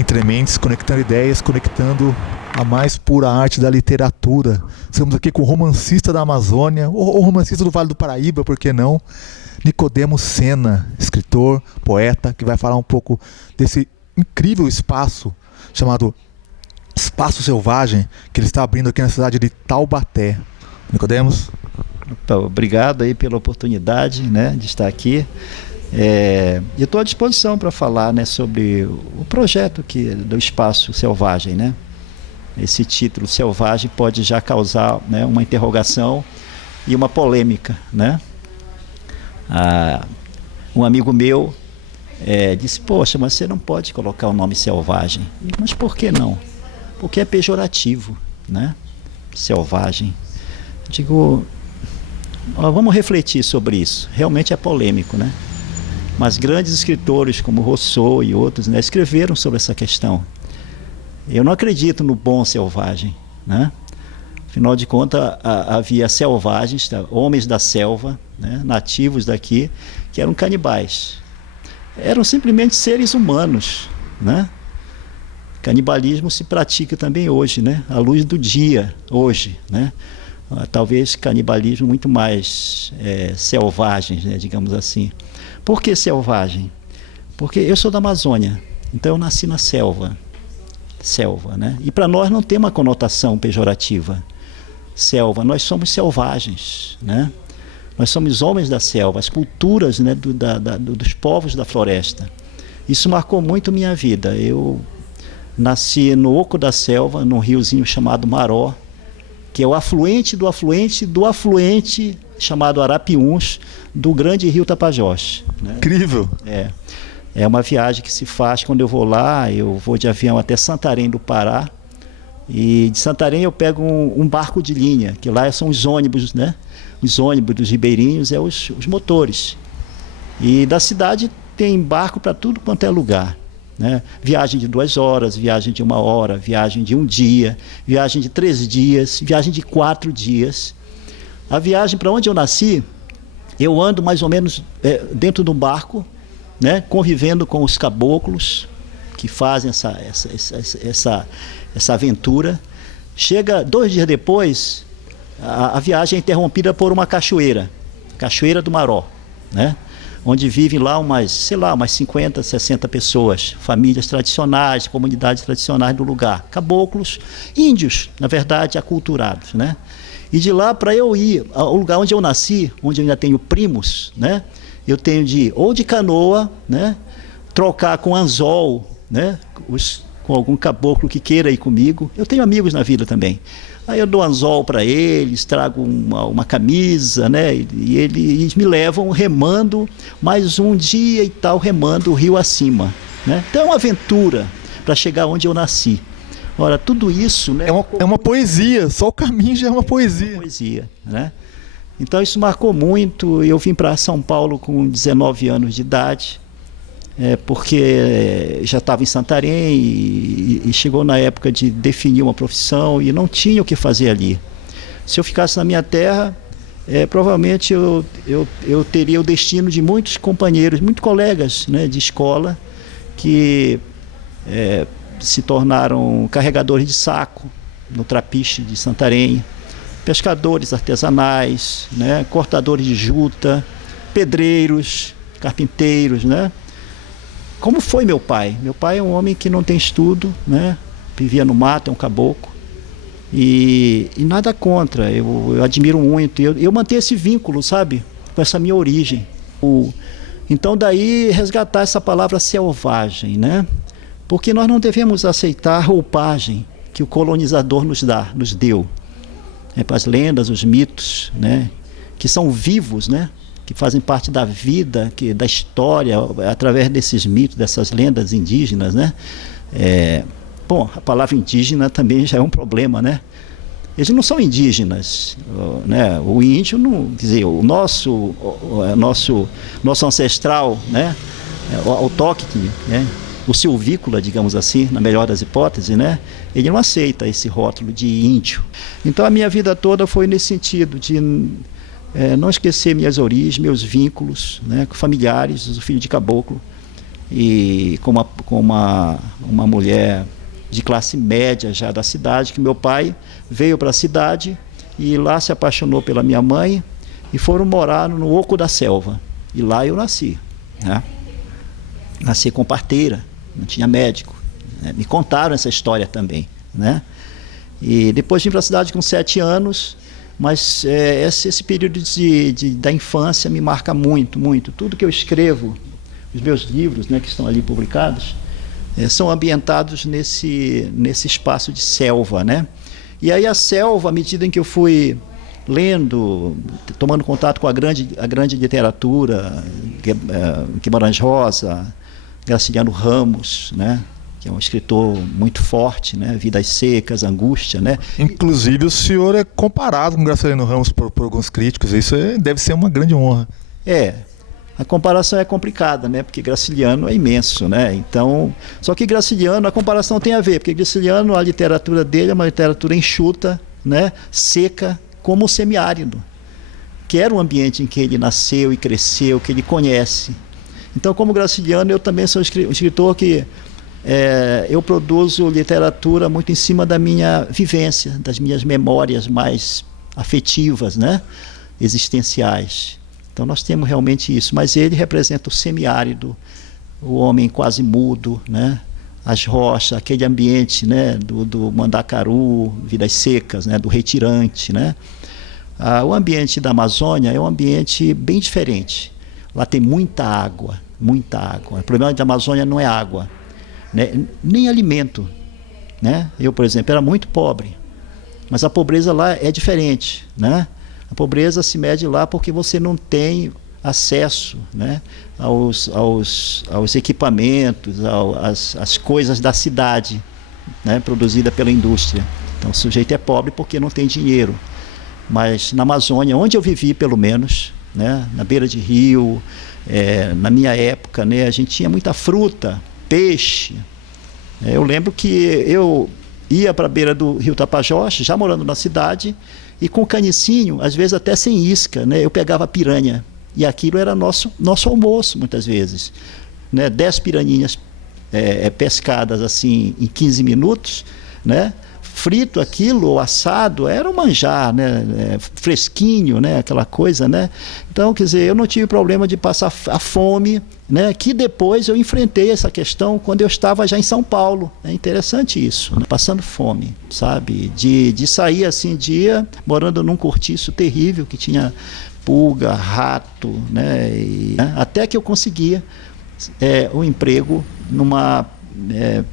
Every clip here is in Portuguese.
Entre mentes, conectando ideias, conectando a mais pura arte da literatura. Estamos aqui com o romancista da Amazônia, ou romancista do Vale do Paraíba, por que não? Nicodemo Sena, escritor, poeta, que vai falar um pouco desse incrível espaço chamado Espaço Selvagem, que ele está abrindo aqui na cidade de Taubaté. Nicodemos? Obrigado aí pela oportunidade, né, de estar aqui. Eu estou à disposição para falar, né, sobre o projeto do Espaço Selvagem, né? Esse título Selvagem pode já causar, né, uma interrogação e uma polêmica, né? Um amigo meu disse: poxa, mas você não pode colocar o nome Selvagem. Mas por que não? Porque é pejorativo, né? Selvagem. Digo, vamos refletir sobre isso. Realmente é polêmico, né? Mas grandes escritores como Rousseau e outros, né, escreveram sobre essa questão. Eu não acredito no bom selvagem, né? Afinal de contas, havia selvagens, homens da selva, né, nativos daqui, que eram canibais. Eram simplesmente seres humanos, né? Canibalismo se pratica também hoje, né? À luz do dia, hoje, né? Talvez canibalismo muito mais selvagens, né, digamos assim. Por que selvagem? Porque eu sou da Amazônia, então eu nasci na selva, né? E para nós não tem uma conotação pejorativa. Selva, nós somos selvagens, né? Nós somos homens da selva, as culturas, né, dos povos da floresta. Isso marcou muito minha vida. Eu nasci no oco da selva, num riozinho chamado Maró, que é o afluente do afluente do afluente chamado Arapiuns, do grande rio Tapajós, né? Incrível! É uma viagem que se faz quando eu vou lá. Eu vou de avião até Santarém do Pará, e de Santarém eu pego um barco de linha, que lá são os ônibus, né? Os ônibus dos ribeirinhos, os motores. E da cidade tem barco para tudo quanto é lugar, né? Viagem de 2 horas, viagem de 1 hora, viagem de 1 dia, viagem de 3 dias, viagem de 4 dias. A viagem para onde eu nasci, eu ando mais ou menos dentro de um barco, né, convivendo com os caboclos que fazem essa aventura. Chega 2 dias depois, a viagem é interrompida por uma cachoeira do Maró, né? Onde vivem lá umas 50, 60 pessoas, famílias tradicionais, comunidades tradicionais do lugar, caboclos, índios, na verdade, aculturados, né? E de lá, para eu ir ao lugar onde eu nasci, onde eu ainda tenho primos, né? Eu tenho de ir ou de canoa, né, trocar com anzol, né, com algum caboclo que queira ir comigo. Eu tenho amigos na vida também. Aí eu dou anzol para eles, trago uma camisa, né, e eles me levam remando mais um dia e tal, remando o rio acima, né? Então é uma aventura para chegar onde eu nasci. Ora, tudo isso, né, é uma poesia, só o caminho já é uma poesia. É uma poesia, né? Então isso marcou muito. Eu vim para São Paulo com 19 anos de idade, porque já estava em Santarém e chegou na época de definir uma profissão e não tinha o que fazer ali. Se eu ficasse na minha terra, provavelmente eu teria o destino de muitos companheiros, muitos colegas, né, de escola, que se tornaram carregadores de saco no Trapiche de Santarém, pescadores artesanais, né, cortadores de juta, pedreiros, carpinteiros, né? Como foi meu pai? Meu pai é um homem que não tem estudo, né? Vivia no mato, é um caboclo, e nada contra, eu admiro muito, eu mantenho esse vínculo, sabe, com essa minha origem. Então daí resgatar essa palavra selvagem, né? Porque nós não devemos aceitar a roupagem que o colonizador nos deu. Para as lendas, os mitos, né, que são vivos, né, que fazem parte da vida, da história, através desses mitos, dessas lendas indígenas, né? Bom, a palavra indígena também já é um problema, né? Eles não são indígenas, né? O índio não, quer dizer, o nosso ancestral, né, autóctone, né, o silvícola, digamos assim, na melhor das hipóteses, né, ele não aceita esse rótulo de índio. Então a minha vida toda foi nesse sentido, de não esquecer minhas origens, meus vínculos, né, familiares, o filho de caboclo, e uma mulher de classe média já da cidade, que meu pai veio para a cidade e lá se apaixonou pela minha mãe e foram morar no Oco da Selva. E lá eu nasci, né? Nasci com parteira, não tinha médico, né? Me contaram essa história também, né? E depois vim para a cidade com 7 anos, mas esse período da infância me marca muito, muito. Tudo que eu escrevo, os meus livros, né, que estão ali publicados, são ambientados nesse espaço de selva, né? E aí a selva, à medida em que eu fui lendo, tomando contato com a grande literatura, Guimarães Rosa, Graciliano Ramos, né? Que é um escritor muito forte, né? Vidas Secas, Angústia, né? Inclusive o senhor é comparado com Graciliano Ramos por alguns críticos, isso deve ser uma grande honra. A comparação é complicada, né? Porque Graciliano é imenso, né? Então, só que Graciliano, a comparação tem a ver, porque Graciliano, a literatura dele é uma literatura enxuta, né? Seca, como o semiárido, que era o ambiente em que ele nasceu e cresceu, que ele conhece. Então, como Graciliano, eu também sou um escritor que eu produzo literatura muito em cima da minha vivência, das minhas memórias mais afetivas, né? Existenciais. Então nós temos realmente isso, mas ele representa o semiárido, o homem quase mudo, né? As rochas, aquele ambiente, né? do Mandacaru, Vidas Secas, né? Do Retirante, né? O ambiente da Amazônia é um ambiente bem diferente. Lá tem muita água, muita água. O problema da Amazônia não é água, né? Nem alimento, né? Eu, por exemplo, era muito pobre, mas a pobreza lá é diferente, né? A pobreza se mede lá porque você não tem acesso, né, aos equipamentos, às coisas da cidade, né, produzida pela indústria. Então o sujeito é pobre porque não tem dinheiro. Mas na Amazônia, onde eu vivi pelo menos, né, na beira de rio, na minha época, né, a gente tinha muita fruta, peixe. Eu lembro que eu ia para a beira do rio Tapajós, já morando na cidade, e com canicinho, às vezes até sem isca, né, eu pegava piranha. E aquilo era nosso almoço, muitas vezes. Né, 10 piranhinhas pescadas assim em 15 minutos, né, frito aquilo, ou assado, era um manjar, né, fresquinho, né, aquela coisa, né. Então, quer dizer, eu não tive problema de passar a fome, né, que depois eu enfrentei essa questão quando eu estava já em São Paulo. É interessante isso, né, passando fome, sabe, de sair assim, morando num cortiço terrível, que tinha pulga, rato, né, até que eu conseguia um emprego numa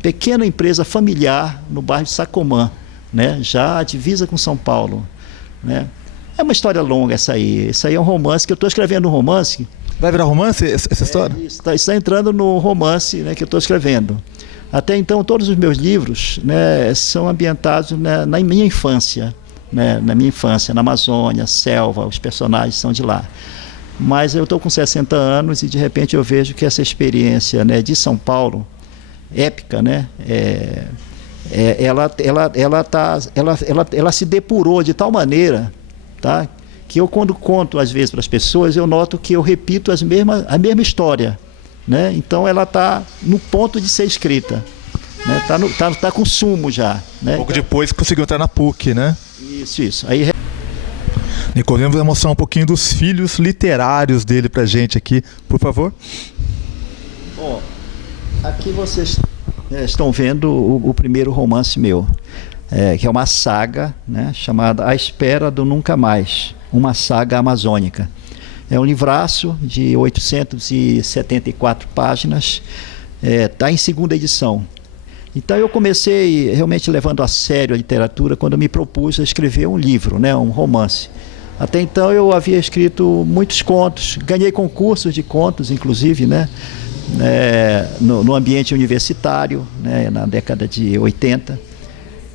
pequena empresa familiar no bairro de Sacomã, né, já a divisa com São Paulo, né. É uma história longa essa aí. Isso aí é um romance, que eu estou escrevendo um romance. Vai virar romance essa história? Está entrando no romance, né, que eu estou escrevendo. Até então, todos os meus livros, né, são ambientados, né, na minha infância, né, na Amazônia, selva, os personagens são de lá. Mas eu estou com 60 anos e de repente eu vejo que essa experiência, né, de São Paulo, épica, né, ela se depurou de tal maneira, tá, que eu, quando conto às vezes para as pessoas, eu noto que eu repito a mesma história, né? Então ela está no ponto de ser escrita, né? Tá com sumo já, né? Pouco depois conseguiu entrar na PUC, né? Isso. Aí Nicodemo vai mostrar um pouquinho dos filhos literários dele pra gente aqui, por favor. Bom, aqui vocês estão vendo o primeiro romance meu, que é uma saga, né, chamada A Espera do Nunca Mais, uma saga amazônica. É um livraço de 874 páginas, está em segunda edição. Então eu comecei realmente levando a sério a literatura quando eu me propus a escrever um livro, né, um romance. Até então eu havia escrito muitos contos, ganhei concursos de contos, inclusive, né, no ambiente universitário, né, na década de 80.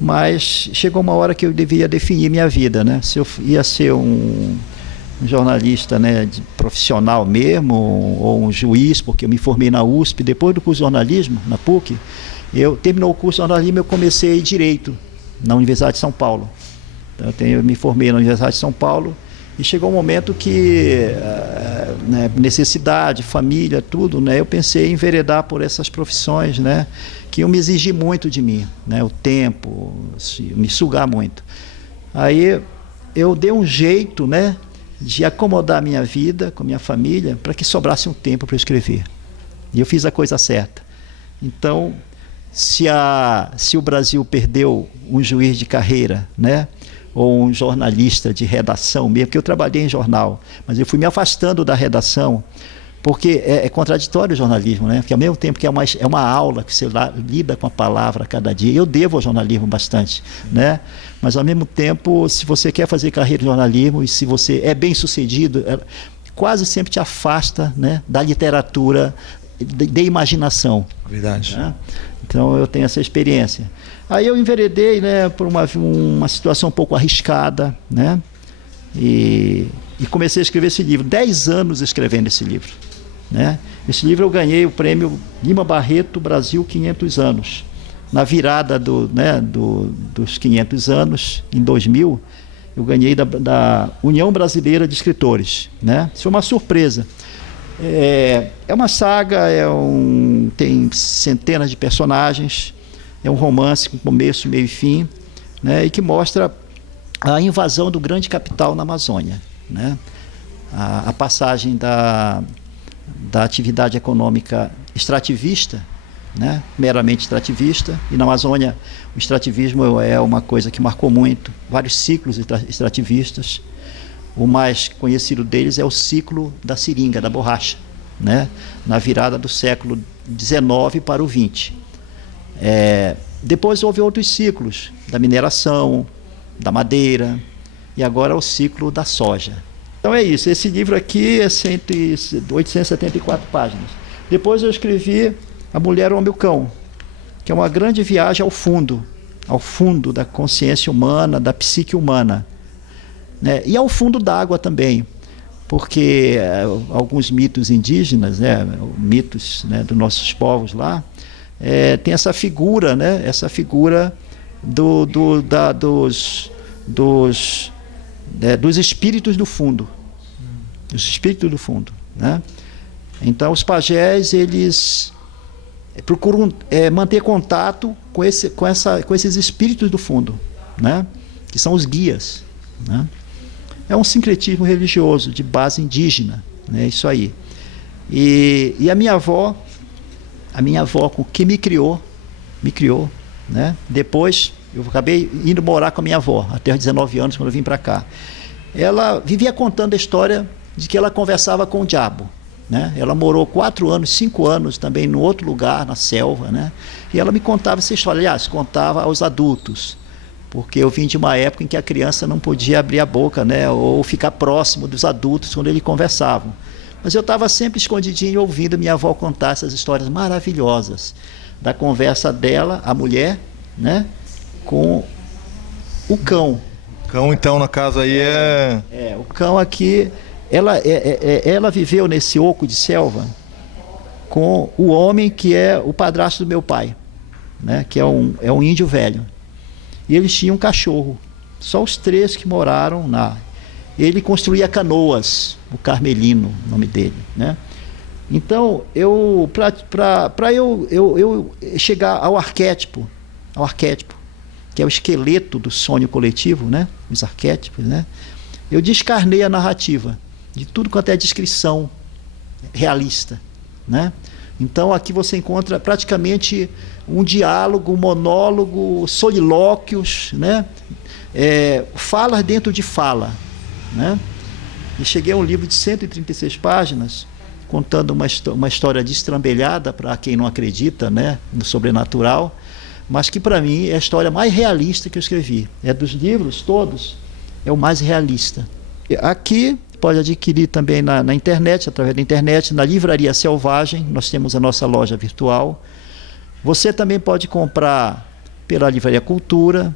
Mas chegou uma hora que eu devia definir minha vida, né? Se eu ia ser um jornalista, né, profissional mesmo, ou um juiz, porque eu me formei na USP. Depois do curso de jornalismo, na PUC, terminou o curso de jornalismo, eu comecei Direito, na Universidade de São Paulo. Então, eu me formei na Universidade de São Paulo e chegou um momento que né, necessidade, família, tudo, né, eu pensei em enveredar por essas profissões, né, que iam me exigir muito de mim, né, o tempo, me sugar muito. Aí eu dei um jeito, né, de acomodar a minha vida com a minha família para que sobrasse um tempo para eu escrever. E eu fiz a coisa certa. Então, se o Brasil perdeu um juiz de carreira, né, ou um jornalista de redação mesmo, porque eu trabalhei em jornal, mas eu fui me afastando da redação, porque é contraditório o jornalismo, né? Porque ao mesmo tempo que é uma aula que você lida com a palavra a cada dia, eu devo ao jornalismo bastante, né? Mas ao mesmo tempo, se você quer fazer carreira em jornalismo e se você é bem sucedido, quase sempre te afasta, né, da literatura, da imaginação. Verdade. Né? Então eu tenho essa experiência. Aí eu enveredei, né, por uma situação um pouco arriscada, né, e comecei a escrever esse livro. 10 anos escrevendo esse livro, né? Esse livro eu ganhei o prêmio Lima Barreto Brasil 500 anos. Na virada dos 500 anos, em 2000, eu ganhei da União Brasileira de Escritores, né? Isso foi uma surpresa. É uma saga, tem centenas de personagens, é um romance com começo, meio e fim, né, e que mostra a invasão do grande capital na Amazônia, né, a passagem da atividade econômica extrativista, né, meramente extrativista, e na Amazônia o extrativismo é uma coisa que marcou muito, vários ciclos extrativistas. O mais conhecido deles é o ciclo da seringa, da borracha, né, na virada do século XIX para o XX. Depois houve outros ciclos, da mineração, da madeira, e agora o ciclo da soja. Então é isso, esse livro aqui é 874 páginas. Depois eu escrevi A Mulher, o Homem e o Cão, que é uma grande viagem ao fundo da consciência humana, da psique humana, né? E ao fundo d'água também, porque alguns mitos indígenas, né, mitos, né, dos nossos povos lá, tem essa figura, né, essa figura dos espíritos do fundo, os espíritos do fundo, né? Então os pajés, eles procuram manter contato com esses espíritos do fundo, né, que são os guias, né? É um sincretismo religioso de base indígena, né, isso aí. E a minha avó que me criou, né? Depois eu acabei indo morar com a minha avó até os 19 anos, quando eu vim para cá. Ela vivia contando a história de que ela conversava com o diabo, né? Ela morou 4 anos, 5 anos também em outro lugar, na selva, né? E ela me contava essa história, aliás, contava aos adultos, porque eu vim de uma época em que a criança não podia abrir a boca, né, ou ficar próximo dos adultos quando eles conversavam. Mas eu estava sempre escondidinho ouvindo minha avó contar essas histórias maravilhosas da conversa dela, a mulher, né, com o cão. O cão, então, no caso aí o cão aqui, ela viveu nesse oco de selva com o homem que é o padrasto do meu pai, né, que é um índio velho. E eles tinham um cachorro, só os 3 que moraram lá. Ele construía canoas, o Carmelino, o nome dele, né? Então, para eu chegar ao arquétipo, que é o esqueleto do sonho coletivo, né? Os arquétipos, né? Eu descarnei a narrativa de tudo quanto é descrição realista, né? Então aqui você encontra praticamente um diálogo, um monólogo, solilóquios, né? Falas dentro de fala, né? E cheguei a um livro de 136 páginas, contando uma história destrambelhada para quem não acredita, né, no sobrenatural, mas que para mim é a história mais realista que eu escrevi. Dos livros todos, é o mais realista. Aqui pode adquirir também na internet, através da internet, na Livraria Selvagem, nós temos a nossa loja virtual. Você também pode comprar pela Livraria Cultura,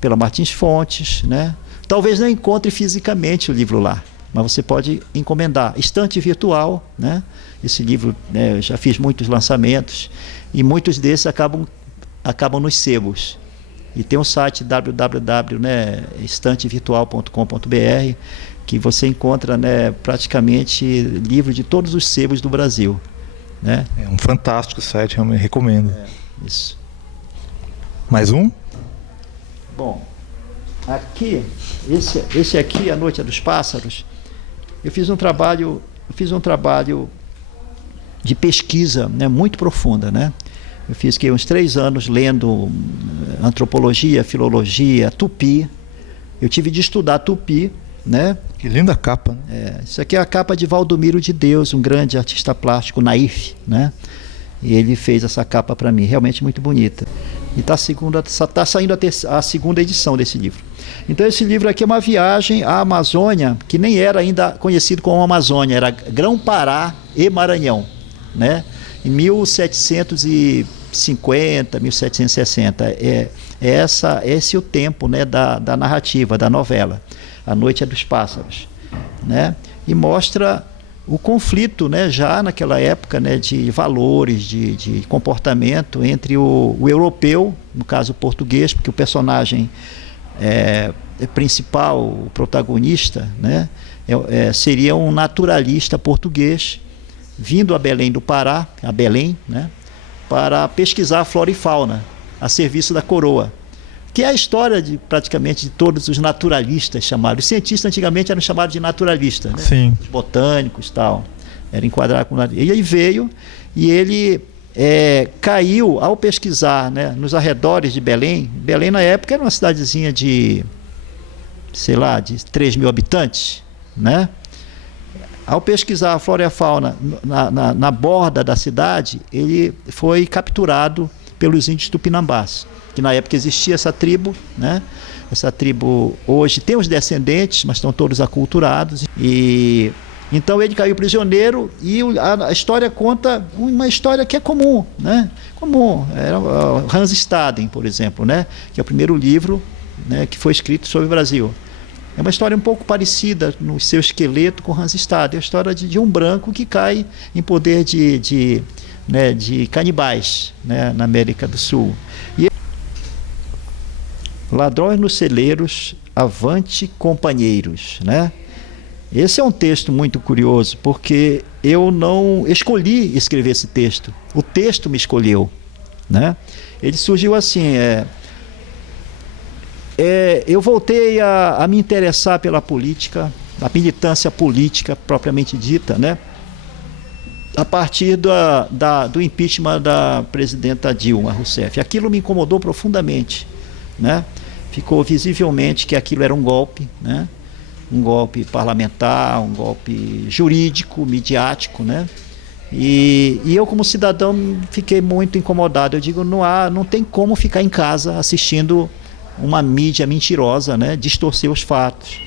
pela Martins Fontes, né? Talvez não encontre fisicamente o livro lá, mas você pode encomendar. Estante virtual, né? Esse livro, né, eu já fiz muitos lançamentos e muitos desses acabam nos sebos. E tem um site www.estantevirtual.com.br que você encontra, né, praticamente livro de todos os sebos do Brasil, né? É um fantástico site, eu recomendo. Isso. Mais um? Bom, aqui, esse aqui, A Noite dos Pássaros, eu fiz um trabalho de pesquisa, né, muito profunda, né? Eu fiz uns 3 anos lendo antropologia, filologia, tupi. Eu tive de estudar tupi, né? Que linda capa, né? Isso aqui é a capa de Valdomiro de Deus, um grande artista plástico, naif, né? E ele fez essa capa para mim, realmente muito bonita. E tá saindo a segunda edição desse livro. Então esse livro aqui é uma viagem à Amazônia, que nem era ainda conhecido como Amazônia, era Grão-Pará e Maranhão, né? Em 1750, 1760. Esse é o tempo, né, da narrativa, da novela. A Noite dos Pássaros, né? E mostra o conflito, né, já naquela época, né, de valores, de comportamento entre o europeu, no caso o português, porque o personagem principal, o protagonista, né, seria um naturalista português vindo a Belém do Pará, a Belém, né, para pesquisar a flora e fauna a serviço da coroa, que é a história praticamente de todos os naturalistas chamados. Os cientistas antigamente eram chamados de naturalistas, né? Sim. Os botânicos e tal. Era enquadrado como naturalista. E aí veio e ele caiu ao pesquisar, né, nos arredores de Belém. Belém, na época, era uma cidadezinha de 3 mil habitantes, né? Ao pesquisar a flora e a fauna na borda da cidade, ele foi capturado pelos índios tupinambás, que na época existia essa tribo, né? Essa tribo hoje tem os descendentes, mas estão todos aculturados. E então ele caiu prisioneiro e a história conta uma história que é comum, né? Comum. Era Hans Staden, por exemplo, né? Que é o primeiro livro, né, que foi escrito sobre o Brasil. É uma história um pouco parecida no seu esqueleto com Hans Staden. É a história de um branco que cai em poder de canibais, né, na América do Sul. E Ladrões nos Celeiros, avante companheiros, né? Esse é um texto muito curioso, porque eu não escolhi escrever esse texto. O texto me escolheu, né? Ele surgiu assim, eu voltei a me interessar pela política, a militância política propriamente dita, né? A partir do impeachment da presidenta Dilma Rousseff. Aquilo me incomodou profundamente, né? Ficou visivelmente que aquilo era um golpe, né? Um golpe parlamentar, um golpe jurídico, midiático, né? E eu, como cidadão, fiquei muito incomodado. Eu digo, não tem como ficar em casa assistindo uma mídia mentirosa, né? Distorcer os fatos.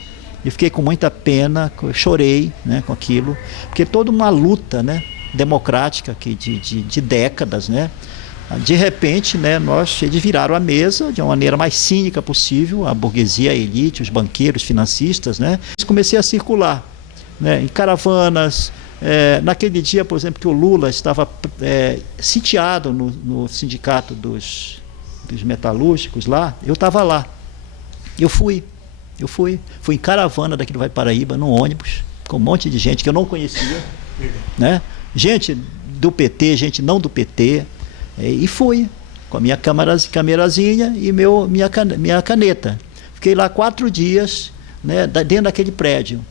Eu fiquei com muita pena, chorei, né, com aquilo, porque toda uma luta, né, democrática que de décadas, né? De repente, né, eles viraram a mesa de uma maneira mais cínica possível, a burguesia, a elite, os banqueiros, financistas, né? Comecei a circular, né, em caravanas. Naquele dia, por exemplo, que o Lula estava sitiado no sindicato dos metalúrgicos lá, eu estava lá. Eu fui em caravana daqui do Vai Paraíba, num ônibus, com um monte de gente que eu não conhecia, né? Gente do PT, gente não do PT. E fui com a minha camerazinha e minha caneta. Fiquei lá 4 dias, né, dentro daquele prédio.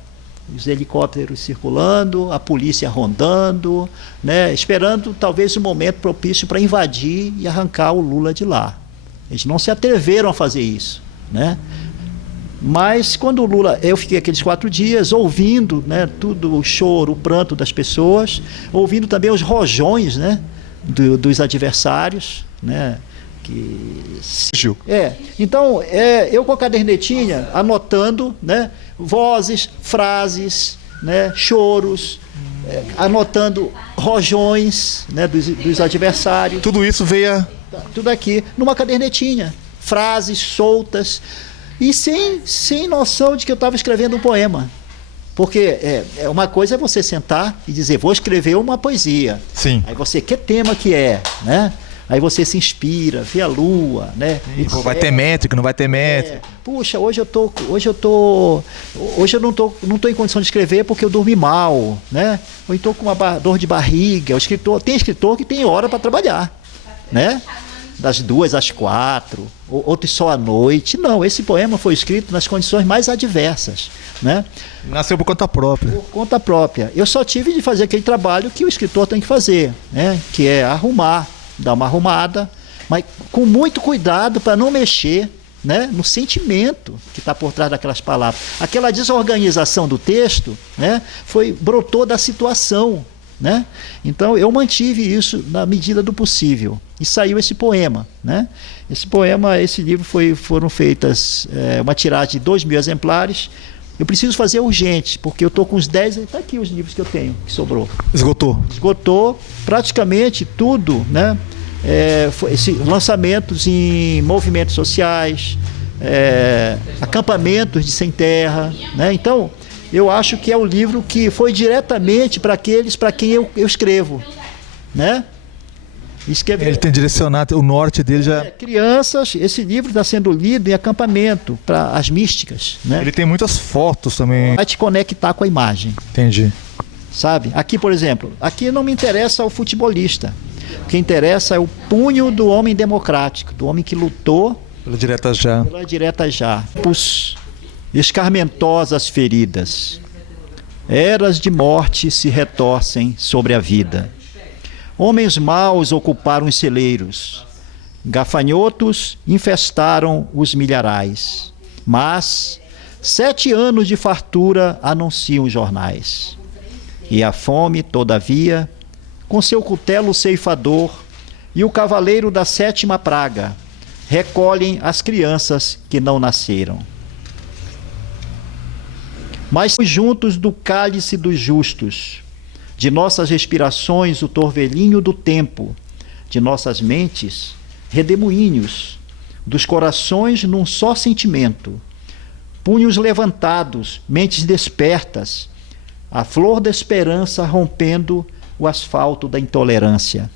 Os helicópteros circulando, a polícia rondando, né, esperando talvez um momento propício para invadir e arrancar o Lula de lá. Eles não se atreveram a fazer isso, né? Mas quando o Lula, eu fiquei aqueles 4 dias ouvindo, né, tudo o choro, o pranto das pessoas, ouvindo também os rojões, né, dos adversários, né? Então, eu com a cadernetinha anotando, né, vozes, frases, né, choros, anotando rojões, né, dos adversários. Tudo isso veio tudo aqui numa cadernetinha, frases soltas e sem noção de que eu estava escrevendo um poema. Porque uma coisa é você sentar e dizer, vou escrever uma poesia. Sim. Aí você, que tema que é, né? Aí você se inspira, vê a lua, né? Vai ter métrica, não vai ter métrica. Puxa, hoje eu não tô em condição de escrever porque eu dormi mal, né? Ou estou com uma dor de barriga. Tem escritor que tem hora para trabalhar, né? Das 2 às 4, outros só à noite. Não, esse poema foi escrito nas condições mais adversas, né? Nasceu por conta própria. Por conta própria. Eu só tive de fazer aquele trabalho que o escritor tem que fazer, né? Que é arrumar, dar uma arrumada, mas com muito cuidado para não mexer, né, no sentimento que está por trás daquelas palavras. Aquela desorganização do texto, né, brotou da situação, né? Então eu mantive isso na medida do possível e saiu esse poema, né? Esse livro foram feitas uma tiragem de 2.000 exemplares. Eu preciso fazer urgente, porque eu estou com os 10, está aqui os livros que eu tenho, que sobrou. Esgotou praticamente tudo, né? Lançamentos em movimentos sociais, acampamentos de sem terra, né? Então, eu acho que é o livro que foi diretamente para aqueles para quem eu escrevo, né? Ele tem direcionado, o norte dele já... crianças, esse livro está sendo lido em acampamento, para as místicas, né? Ele tem muitas fotos também. Vai te conectar com a imagem. Entendi. Sabe? Aqui, por exemplo, aqui não me interessa o futebolista. O que interessa é o punho do homem democrático, do homem que lutou pela direta já. Os escarmentosas feridas, eras de morte se retorcem sobre a vida. Homens maus ocuparam os celeiros, gafanhotos infestaram os milharais, mas 7 anos de fartura anunciam os jornais. E a fome, todavia, com seu cutelo ceifador e o cavaleiro da 7ª praga, recolhem as crianças que não nasceram. Mas juntos do cálice dos justos, de nossas respirações o torvelinho do tempo, de nossas mentes redemoinhos, dos corações num só sentimento, punhos levantados, mentes despertas, a flor da esperança rompendo o asfalto da intolerância.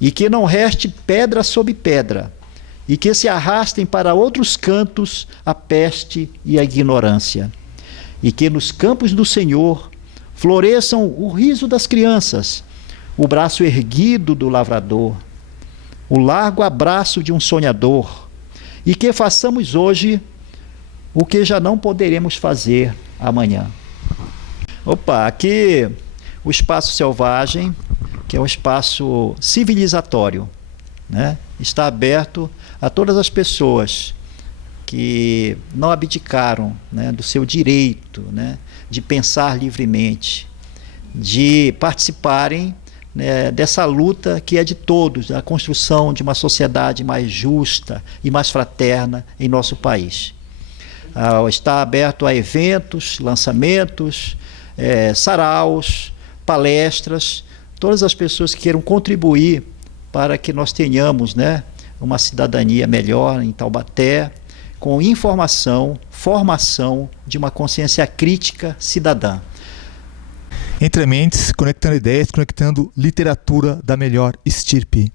E que não reste pedra sobre pedra, e que se arrastem para outros cantos a peste e a ignorância. E que nos campos do Senhor floresçam o riso das crianças, o braço erguido do lavrador, o largo abraço de um sonhador, e que façamos hoje o que já não poderemos fazer amanhã. Aqui o espaço selvagem, que é um espaço civilizatório, né? Está aberto a todas as pessoas que não abdicaram, né, do seu direito, né, de pensar livremente, de participarem, né, dessa luta que é de todos, da construção de uma sociedade mais justa e mais fraterna em nosso país. Está aberto a eventos, lançamentos, saraus, palestras, todas as pessoas que queiram contribuir para que nós tenhamos, né, uma cidadania melhor em Taubaté, com informação, formação de uma consciência crítica cidadã. Entre mentes, conectando ideias, conectando literatura da melhor estirpe.